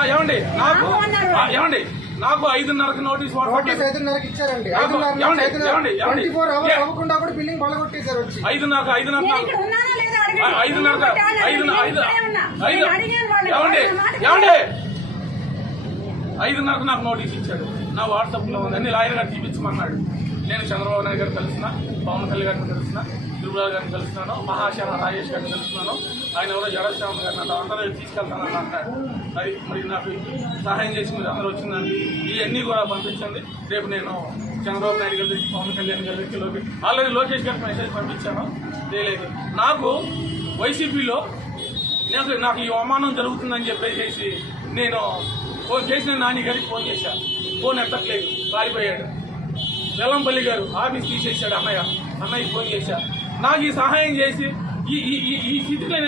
ఆ, ఏమండి? నాకు నాకు అన్నారు. ఆ, ఏమండి? నాకు ఐదున్నరకు నోటీస్ వాట్సాప్ నోటీస్ ఐదున్నరకి ఇచ్చారండి. నాకు- ఐదున్నర? ఐదున్నర అవ్వకుండా కూడా బిల్డింగ్ వచ్చి. ఐదున్నరకు ఐదు? ఐదు. ఏమండి? ఏమండి? ఐదున్నరకు నాకు నోటీస్ ఇచ్చాడు. నా వాట్సాప్లో ఉంది. అన్ని లాయర్ గారు చూపించమన్నాడు నేను చంద్రబాబు నాయుడు గారు కలిసిన పవన్ కళ్యాణ్ గారిని కలిసిన తిరుమల గారిని కలుస్తున్నాను మహాశాన రాజేష్ గారిని కలుస్తున్నాను. ఆయన ఎవరో జడశ్యామ గారిని అంట అందరూ తీసుకెళ్తానని అంటారు. అది మరి నాకు సహాయం చేసి మీరు అందరూ వచ్చిందండి. ఇవన్నీ కూడా పంపించండి. రేపు నేను చంద్రబాబు నాయుడు గారి పవన్ కళ్యాణ్ గారి లోకి ఆల్రెడీ లోకేష్ గారికి మెసేజ్ పంపించాను. లేదు నాకు వైసీపీలో నేను నాకు ఈ అవమానం జరుగుతుందని చెప్పేసి నేను ఫోన్ చేసిన నాని గారికి ఫోన్ చేశాను ఫోన్ ఎత్తట్లేదు. పారిపోయాడు. వెల్లంపల్లి గారు ఆఫీస్ తీసేసాడు అన్నయ్య. అన్నయ్య ఫోన్ చేశా. నాకు ఈ సహాయం చేసి ఈ ఈ ఈ- స్థితిలో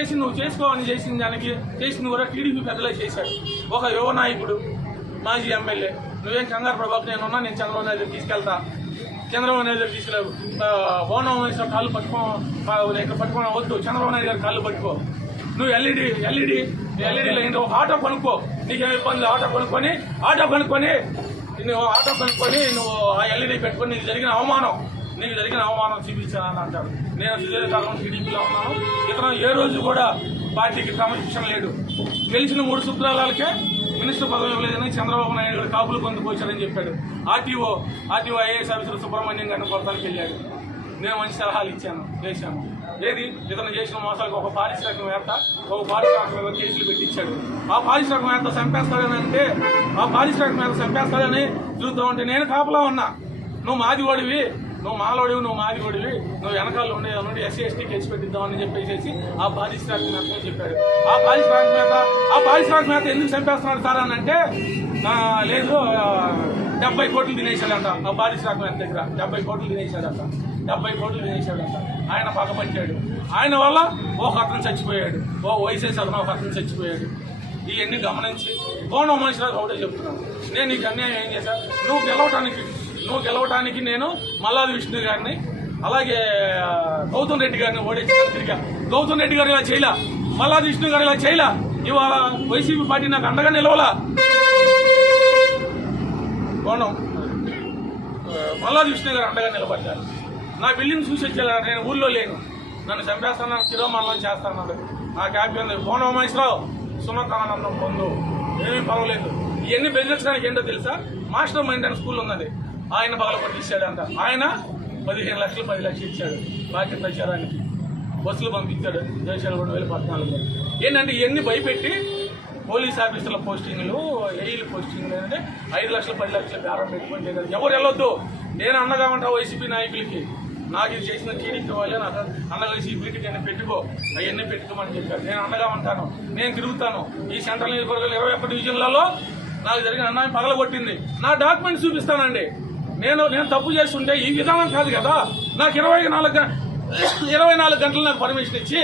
చేసి నువ్వు చేసుకోవాలని చేసిన దానికి చేసిన కూడా టీడీపీ పెద్దలే చేశాడు. ఒక యువ నాయకుడు మాజీ ఎమ్మెల్యే. నువ్వేం కంగారు ప్రభాక్ నేను ఉన్నా నేను చంద్రబాబు నాయుడు తీసుకెళ్తా. చంద్రబాబు నాయుడు గారు ఓనం వేసిన కాళ్ళు పట్టుకో ఇక్కడ పట్టుకోవడం వద్దు. చంద్రబాబు నాయుడు గారు కాళ్ళు పట్టుకో. నువ్వు ఎల్ఈడి ఎల్ఈడి ఎల్ఈడి ఏంటో ఒక ఆటో కొనుక్కో. నీకేమి ఇబ్బంది? ఆటో కొనుక్కొని ఆటో కొనుక్కొని నువ్వు ఆటో కనుక్కొని నువ్వు ఆ ఎల్ఈడి పెట్టుకొని నీకు జరిగిన అవమానం నీకు జరిగిన అవమానం చూపించానని అంటాడు నేను సుదీర్ఘకాలం టీడీపీలో ఉన్నాను. ఇతను ఏ రోజు కూడా పార్టీకి క్రమశిక్షణ లేడు గెలిచిన మూడు శుక్రాలకే మినిస్టర్ పదవి ఇవ్వలేదని చంద్రబాబు నాయుడు గారు కాపులు పొందుకొచ్చారని చెప్పాడు. RTO RTO IAS officer Subrahmanyam గారిని కొడతానికి వెళ్ళాడు. నేను మంచి సలహాలు ఇచ్చాను. వేశాను ఏది ఇతను చేసిన మోసాలకు ఒక పారిశ్రామికవేత్త ఒక పారిశ్రామికవేత్త కేసులు పెట్టించాడు. ఆ పారిశ్రామికవేత్త చంపేస్తాడని అంటే ఆ పారిశ్రామికవేత్త చంపేస్తాడని చూద్దాం అంటే నేను కాపలా ఉన్నా. నువ్వు మాదిగోడివి నువ్వు మాలోడివి నువ్వు మాదిగోడివి నువ్వు వెనకాల ఉండే నుండి ఎస్సీ ఎస్టీ కేసు పెట్టిద్దామని చెప్పేసి ఆ పారిశ్రామికవేత్త చెప్పాడు. ఆ పారిశ్రామికవేత్త ఆ పారిశ్రామికవేత్త ఎందుకు చంపేస్తున్నాడు సార్ అని అంటే లేదు డెబ్బై కోట్లు తినేశాడంట ఆ పారిశ్రామికవేత్త దగ్గర డెబ్బై కోట్లు తినేశాడంట. డెబ్బై కోట్లు వేసాడు ఆయన పగపట్టాడు. ఆయన వల్ల ఒక అతను చచ్చిపోయాడు. ఓ వైసీసీ అతను ఒక అతను చచ్చిపోయాడు. ఇవన్నీ గమనించి కోణం మనుషులకు ఒకటే చెప్తున్నాను నేను నీకు అన్యాయం ఏం చేశాను నువ్వు గెలవటానికి నువ్వు గెలవటానికి నేను మల్లాది విష్ణు గారిని అలాగే గౌతమ్ రెడ్డి గారిని ఓడించాను తిరిగా. గౌతమ్ రెడ్డి గారు ఇలా చేయలా? మల్లాది విష్ణు గారు ఇలా చేయలా? ఇవాళ వైసీపీ పార్టీ నాకు అండగా నిలవలా? కోణం. మల్లాది విష్ణు గారు అండగా నిలబడ్డారు. నా బిల్డింగ్ చూసి వచ్చేలా నేను ఊళ్ళో లేను. నన్ను చంపేస్తాను చిరోమరణం చేస్తాను. నా హ్యాపీ ఉంది ఫోన్ ఉమేశ్వరరావు సునకానందం పొందు. ఏమీ పర్వాలేదు. ఇవన్నీ బెదిరించడానికి ఏంటో తెలుసా? మాస్టర్ మైండ్ అని స్కూల్ ఉన్నది. ఆయన పగల కొట్టించాడంట ఆయన పదిహేను లక్షలు పది లక్షలు ఇచ్చాడు. బాకీ ప్రచారానికి బస్సులు పంపించాడు. దేశాలు రెండు వేల పద్నాలుగులో. ఏంటంటే ఇవన్నీ భయపెట్టి పోలీస్ ఆఫీసర్ల పోస్టింగ్లు ఏఈల పోస్టింగ్లు ఏంటంటే ఐదు లక్షలు పది లక్షలు బేరం పెట్టుకుంటే ఎవరు వెళ్ళొద్దు. నేను అండగా ఉంటా వైసీపీ నాయకులకి. నాకు ఇది చేసిన టీడీపీ వాళ్ళని నాకు అండగా వీటికి నేను పెట్టుకో అవన్నీ పెట్టుకోమని చెప్పారు. నేను అండగా ఉంటాను. నేను తిరుగుతాను. ఈ సెంట్రల్ నియోజకవర్గాలు ఇరవై ఒక్క డివిజన్లలో నాకు జరిగిన అన్యాయం పగలగొట్టింది. నా డాక్యుమెంట్స్ చూపిస్తానండి. నేను నేను తప్పు చేస్తుంటే ఈ విధానం కాదు కదా. నాకు ఇరవై నాలుగు ఇరవై నాలుగు గంటలు నాకు పర్మిషన్ ఇచ్చి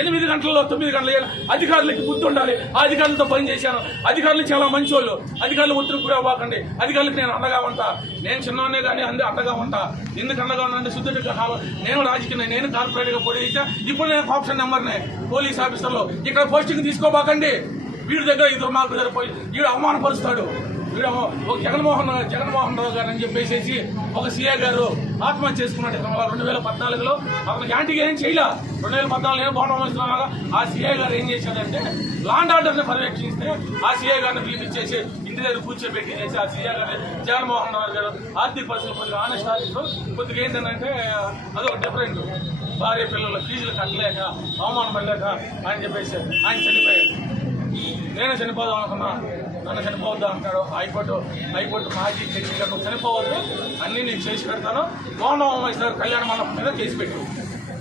ఎనిమిది గంటల్లో తొమ్మిది గంటల అధికారులకి బుద్ధి ఉండాలి. ఆ అధికారులతో పని చేశాను. అధికారులు చాలా మంచోళ్ళు. అధికారులు ఒత్తిడి కూడా అవ్వకండి. అధికారులకు నేను అండగా ఉంటా. నేను చిన్నవాడినే కానీ అందే అండగా ఉంటా. ఎందుకు అండగా ఉన్నా శుద్ధుడి కాలం. నేను రాజకీయ నేను కార్పొరేట్గా పోటీ చేశా. ఇప్పుడు నేను ఆప్షన్ నెంబర్నే పోలీస్ ఆఫీసర్లో. ఇక్కడ పోస్టింగ్ తీసుకోబాకండి. వీడి దగ్గర ఈ దుర్మార్గుడు దగ్గర పోయి వీడు అవమానపరుస్తాడు. ఒక జగన్మోహన్ జగన్మోహన్ రావు గారు అని చెప్పేసి ఒక సీఏ గారు ఆత్మహత్య చేసుకున్నాడు. రెండు వేల పద్నాలుగులో. అతను యాంటీకి ఏం చేయలే? రెండు వేల పద్నాలుగు ఏం పోవడం వచ్చినాగా ఆ సీఏ గారు ఏం చేశాడంటే లాండ్ ఆర్డర్ని పర్యవేక్షిస్తే ఆ సీఏ గారిని పిలిపించేసి ఇంటి దగ్గర కూర్చోబెట్టి చేసి ఆ సీఏ గారి జగన్మోహన్ రావు గారు ఆర్థిక పరిస్థితులు కొద్దిగా ఆనెస్ట్ ఆర్థిక కొద్దిగా ఏంటంటే అదొక డిఫరెంట్ భార్య పిల్లల ఫీజులు కట్టలేక అవమానం పడలేక ఆయన చెప్పేసి ఆయన చనిపోయాడు. నేనే చనిపోదాం అనుకున్నా. నన్ను చనిపోవద్దు అంటాడు హైకోర్టు హైకోర్టు మాజీ జడ్జి గారు నువ్వు చనిపోవద్దు. అన్నీ నేను చేసి పెడతాను. గోండమేశ్వర కళ్యాణ మండపం మీద కేసు పెట్టు.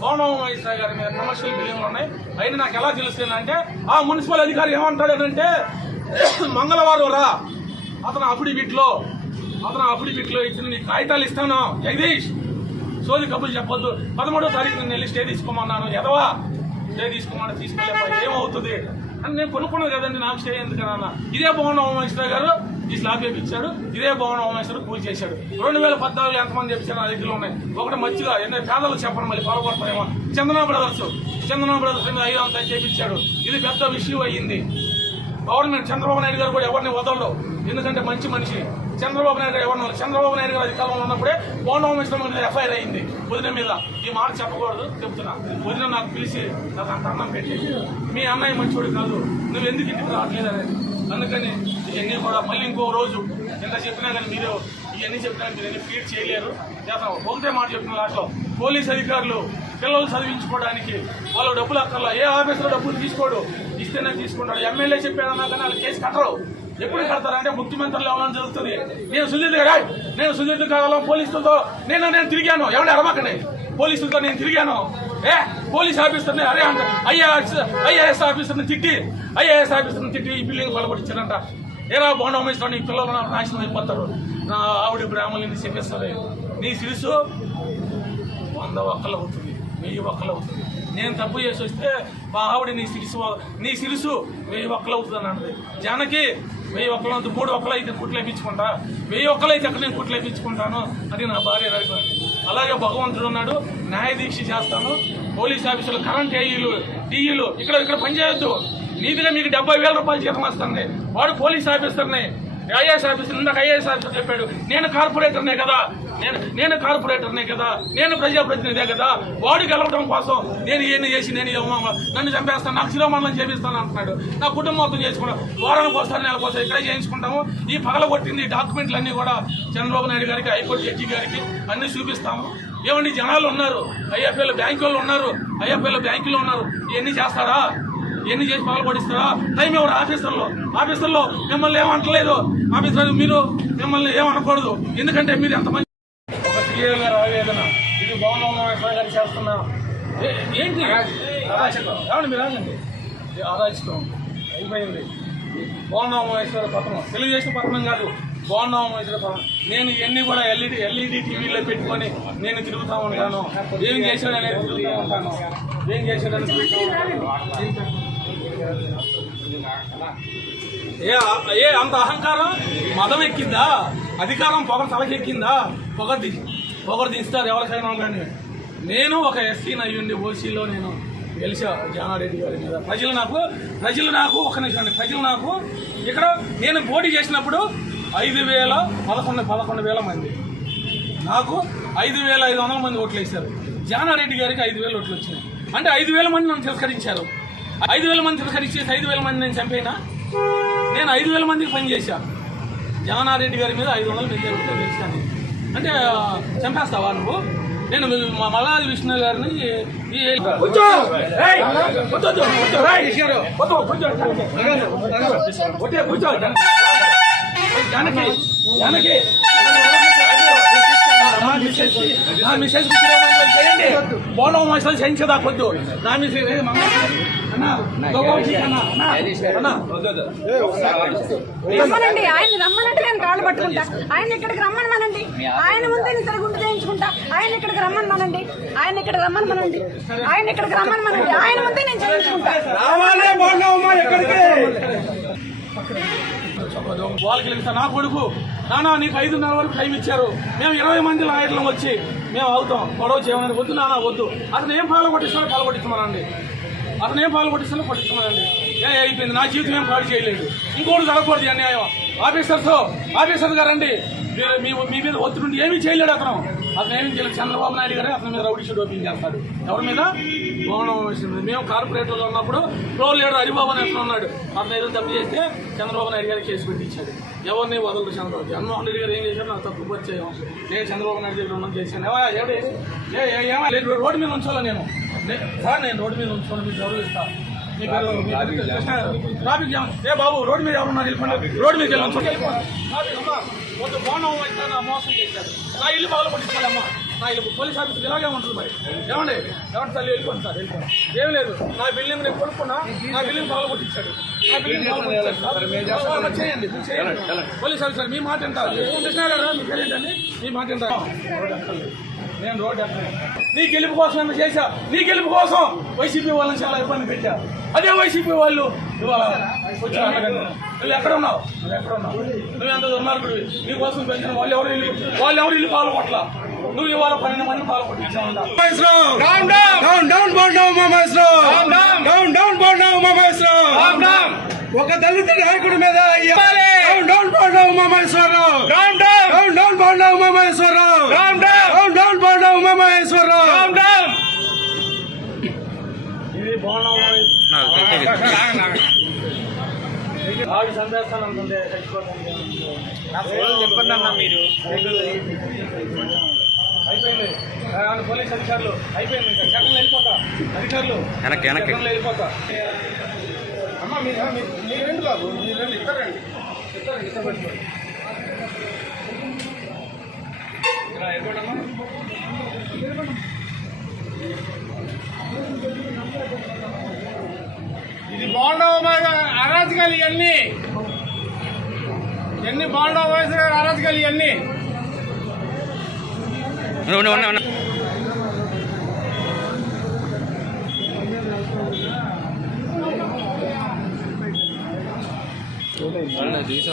గోండమేశ్వర గారి మీద కమర్షియల్ బిల్డింగ్లు ఉన్నాయి. అయినా నాకు ఎలా తెలుస్తుంది అంటే ఆ మున్సిపల్ అధికారి ఏమంటాడు అంటే మంగళవారం రా. అతను అఫిడవిట్లో అతను అఫిడవిట్లో ఇచ్చిన నీ కాగితాలు ఇస్తాను. జగదీష్ సోది కబుర్లు చెప్పొద్దు. పదమూడో తారీఖు నేను వెళ్ళి స్టే తీసుకోమన్నాను? ఎదవా స్టే తీసుకోమని తీసుకెళ్ళేపా. ఏమవుతుంది? అని నేను కొనుక్కున్నాను కదండి నాకు స్టే ఎందుకన్నా? ఇదే భవన హోమేశ్వర గారు ఈ స్లాబ్ చేపించాడు ఇదే భవన హోమేశ్వర పూజ చేశాడు. రెండు వేల పద్నాలుగు ఎంతమంది చెప్పారు నా దగ్గర ఉన్నాయి. ఒకటి మంచిగా ఎన్నో పేదలు చెప్పండి మళ్ళీ పొరపడతాయేమో చందనా బ్రదర్స్ చందనా బ్రదర్స్ ఐదు అంతా చేపించాడు ఇది పెద్ద విషయం అయ్యింది. గవర్నమెంట్ చంద్రబాబు నాయుడు గారు కూడా ఎవరిని వదలడు. ఎందుకంటే మంచి మనిషి. చంద్రబాబు నాయుడు గారు ఎవరిని చంద్రబాబు నాయుడు గారు అధికారంలో ఉన్నప్పుడే పౌర్ణమి మిశ్రమ మీద ఎఫ్ఐఆర్ అయింది. వదిన మీద ఈ మాట చెప్పకూడదు చెప్తున్నా. వదిన నాకు పిలిచి నాకు అంత అన్నం పెట్టి మీ అన్నయ్య మంచివాడు కాదు. నువ్వు ఎందుకు ఇంటికి రావట్లేదు అనేది? అందుకని ఇవన్నీ కూడా మళ్ళీ ఇంకో రోజు ఎంత చెప్పినా కానీ మీరు ఇవన్నీ చెప్పినా మీరు ఎన్ని ఫీడ్ చేయలేరు. చేస్తాం. ఒకటే మాట చెప్పిన దాంట్లో పోలీస్ అధికారులు పిల్లలు చదివించుకోవడానికి వాళ్ళు డబ్బులు అక్కర్లా. ఏ ఆఫీసులో డబ్బులు తీసుకోడు? ఇస్తేనే తీసుకుంటాడు ఎమ్మెల్యే చెప్పాడన్నా కానీ వాళ్ళు కేసు కట్టరు. ఎప్పుడు కడతారంటే ముఖ్యమంత్రులు ఎవరైనా జరుగుతుంది నేను సుజిత్ గారు నేను సుజిత్ కావాలం? పోలీసులతో నేను నేను తిరిగాను. ఎవరు అడవకండి పోలీసులతో నేను తిరిగాను. ఏ? పోలీస్ ఆఫీసర్ని అరే అంట. ఐఏఎస్ ఐఏఎస్ ఆఫీసర్ని తిట్టి ఐఏఎస్ ఆఫీసర్ని తిట్టి ఈ బిల్డింగ్ పడగొట్టించారంట ఏరా బాండ్ అమ్మేస్తాను నీ పిల్లలు నాకు నాశనం అయిపోతారు. నా ఆవిడ బ్రాహ్మణుని చెప్పేస్తారు నీ శిరుసు వంద ఒక్కలు అవుతుంది. వెయ్యి ఒక్కలు అవుతుంది నేను తప్పు చేసి వస్తే మా ఆవిడ నీ సిరుసు నీ సిరుసు వెయ్యి ఒక్కలు అవుతుంది అని అన్నది. జానకి వెయ్యి ఒక్కలు అవుతుంది మూడు ఒక్కలు అయితే కుట్లు వేయించుకుంటా? వెయ్యి ఒక్కలు అయితే అక్కడ నేను కుట్లు వేయించుకుంటాను? అది నా భార్య నడిపాను అలాగే భగవంతుడు ఉన్నాడు న్యాయదీక్ష చేస్తాను. పోలీస్ ఆఫీసులు కరెంట్ ఏఈలు టీఈలు ఇక్కడ ఇక్కడ పనిచేయొద్దు. నీతిగా మీకు డెబ్బై వేల రూపాయలు జీతం వస్తుంది వాడు పోలీస్ ఆఫీసర్ని ఐఏఎస్ ఆఫీసర్ ఇందాక ఐఏఎస్ ఆఫీసర్ చెప్పాడు నేను కార్పొరేటర్నే కదా నేను నేను కార్పొరేటర్నే కదా నేను ప్రజాప్రతినిధే కదా వాడు గెలవడం కోసం నేను ఏం చేసి నేను ఏమో నన్ను చంపేస్తాను నాకు శిరోమండలం చేపిస్తాను అంటున్నాడు. నా కుటుంబం మొత్తం చేసుకున్నాం వారానికి వస్తాను నెలకు కోసం ఇక్కడే చేయించుకుంటాము. ఈ పగల కొట్టింది డాక్యుమెంట్లు అన్నీ కూడా చంద్రబాబు నాయుడు గారికి హైకోర్టు జడ్జి గారికి అన్నీ చూపిస్తాము. ఏమండి జనాలు ఉన్నారు ఐఎఫ్ఏలో బ్యాంకులు వాళ్ళు ఉన్నారు ఐఎఫ్ఏలో బ్యాంకులో ఉన్నారు ఇవన్నీ చేస్తారా? ఎన్ని చేసి పగలు పడిస్తారా? టైం ఎవరు? ఆఫీసర్లో. ఆఫీసర్లో మిమ్మల్ని ఏమంటలేదు ఆఫీసర్ మీరు మిమ్మల్ని ఏమనకూడదు ఎందుకంటే మీరు ఎంతమంది ఒక సీఏ గారు ఆవేదన ఇది గారు చేస్తున్నా ఏంటి? ఏమండి మీరు ఆగండి ఇది అరాచకం అయిపోయింది. భవనమేశ్వర పథకం తెలుగుదేశం పథకం కాదు. భవనమేశ్వర పథకం నేను ఇవన్నీ కూడా ఎల్ఈడి ఎల్ఈడి టీవీలో పెట్టుకొని నేను తిరుగుతూ ఉంటాను. ఏం చేశాడనేది తిరుగుతూ ఉంటాను. ఏం చేశాడని తిరుగుతూ ఉంటాను. ఏ ఏ అంత అహంకారం? మదం ఎక్కిందా? అధికారం పొగ తలకెక్కిందా పొగ ది పొగరు దిస్తారు ఎవరికైనా కానీ. నేను ఒక ఎస్సీ అయ్యుండి ఓసీలో నేను గెలిచా జానారెడ్డి గారి మీద. ప్రజలు నాకు ప్రజలు నాకు ఒక నిమిషం అండి. ప్రజలు నాకు ఇక్కడ నేను పోటీ చేసినప్పుడు ఐదు వేల పదకొండు పదకొండు వేల మంది. నాకు ఐదు వేల ఐదు వందల మంది ఓట్లు వేశారు. జానారెడ్డి గారికి ఐదు వేల ఓట్లు వచ్చినాయి. అంటే ఐదు వేల మంది నన్ను తిరస్కరించారు. ఐదు వేల మంది తిరస్కరించేసి ఐదు వేల మంది నేను చంపేనా నేను ఐదు వేల మందికి పనిచేశా జానారెడ్డి గారి మీద ఐదు వందల మంది ఓట్లు గెలిచాను అంటే చంపేస్తావా నువ్వు నేను మా మల్లాది విష్ణు గారిని. జానకి జానకి నా మిసెస్ నా మిసెస్ చేయండి బోనం మసాలు నా మిసెస్ రమ్మనండి. ఆయన రమ్మనంటే నేను కాళ్ళు పట్టుకుంటా. ఆయన ఇక్కడికి రమ్మనమనండి ఆయన ముందే నేను సరిగుంట చేయించుకుంటా. ఆయన ఇక్కడికి రమ్మనమనండి ఆయన ఇక్కడికి రమ్మనమనండి ఆయన ఇక్కడికి రమ్మనమనండి ఆయన ముందే నేను చేయించుకుంటా. వాళ్ళకి వెళ్తా నా కొడుకు. నానా నీకు ఐదున్నర వరకు టైం ఇచ్చారు. మేము ఇరవై మంది లాయర్లం వచ్చి మేము అవుతాం గొడవ చేయమని వద్దు నానా వద్దు. అతను ఏం పాలు కొట్టిస్తాడో పాలు కొట్టించమనండి. అతను పాలు కొట్టిస్తాడో కొట్టించమనండి ఏ అయిపోయింది. నా జీవితం ఏం పాడు చేయలేదు. ఇంకోటి జరగకూడదు అన్యాయం. ఆఫీసర్తో ఆఫీసర్ గారండి. మీరు మీ మీ మీద ఒత్తిడి ఉండి ఏమీ చేయలేడు అతను. అతను ఏమీ చేయలేదు చంద్రబాబు నాయుడు గారే అతని మీద రౌడీ షూట్ ఓపెన్ చేస్తాడు. ఎవరి మీద? భవనం మేము కార్పొరేటర్లో ఉన్నప్పుడు ఫ్లోర్ లీడర్ హరిబాబు అని ఉన్నాడు. అతను ఏదో తప్పు చేస్తే చంద్రబాబు నాయుడు గారికి కేసు పెట్టించాడు. ఎవరిని వదలరు చంద్రబాబు జగన్మోహన్ రెడ్డి గారు ఏం చేశారు? నాకు తప్పు పరిచయం నేను చంద్రబాబు నాయుడు దగ్గర ఉన్నాను చేశాను. ఏమో ఎవడు రోడ్డు మీద ఉంచాలా నేను? సార్ నేను రోడ్డు మీద ఉంచుకోండి మీకు గౌరవిస్తా మీ పేరు. ట్రాఫిక్ జామ్ ఏ బాబు రోడ్డు మీద ఎవరున్నారు? వెళ్ళిపోండి రోడ్డు మీద వెళ్ళి నా మోసం చేశారు. నా ఇల్లు పగల కొట్టించాలమ్మా నా ఇల్లు పోలీస్ ఆఫీసర్ ఇలాగే ఉంటుంది మరి. ఏమండి? ఏమంటే తల్లి వెళ్ళిపోండి సార్ వెళ్ళిపోండి. ఏం లేదు. నా బిల్డింగ్ నేను కొనుక్కున్నా నా బిల్డింగ్ పగల కొట్టించాడు. నా బిల్డింగ్ మరి చేయండి? మీరు చేయండి. పోలీస్ ఆఫీసర్ మీ మాట ఎంత కృష్ణ గారు మీ పేరు ఏంటండి మీ మాట ఎంత. నేను రోడ్. నీ గెలుపు కోసం ఏమైనా చేశా? నీ గెలుపు కోసం వైసీపీ వాళ్ళని చాలా ఇబ్బంది పెట్టా. అదే వైసీపీ వాళ్ళు ఇవాళ వచ్చి అడగండి. నువ్వు ఎక్కడ ఉన్నావు? నువ్వు ఎక్కడ ఉన్నావు? నువ్వు ఎంత దుర్మార్గుడివి? నీ కోసం పెంచిన వాళ్ళు ఎవరు ఇల్లు? వాళ్ళు ఎవరు ఇల్లు పాలు కొట్ల? నువ్వు ఇవాళ పన్నెండు మంది పాలు. ఒక దళిత నాయకుడి మీద down down Bonda Umamaheswararao down down down down Bonda Umamaheswararao down down ఇది బాగున్నావు ఆవిడ సందేస్తాను అనుకుంటే చచ్చిపోతాను మీరు అయిపోయింది పోలీస్ అధికారులు అయిపోయింది ఇంకా వెళ్ళిపోతా అధికారులు వెనక్కి, వెనక్కి. వెళ్ళిపోతా అమ్మా మీరు మీరు- మీరు రండి బాబు మీరు రండి ఇద్దరు రండి ఇద్దరు ఇక్కడ పెట్టుకోండి బాగుండవు అరాజకాలు ఇవన్నీ. ఎన్ని బాగుండవు అరాజకాలు ఇవన్నీ. ఉన్నా ఉన్నా ఉన్నా చూసా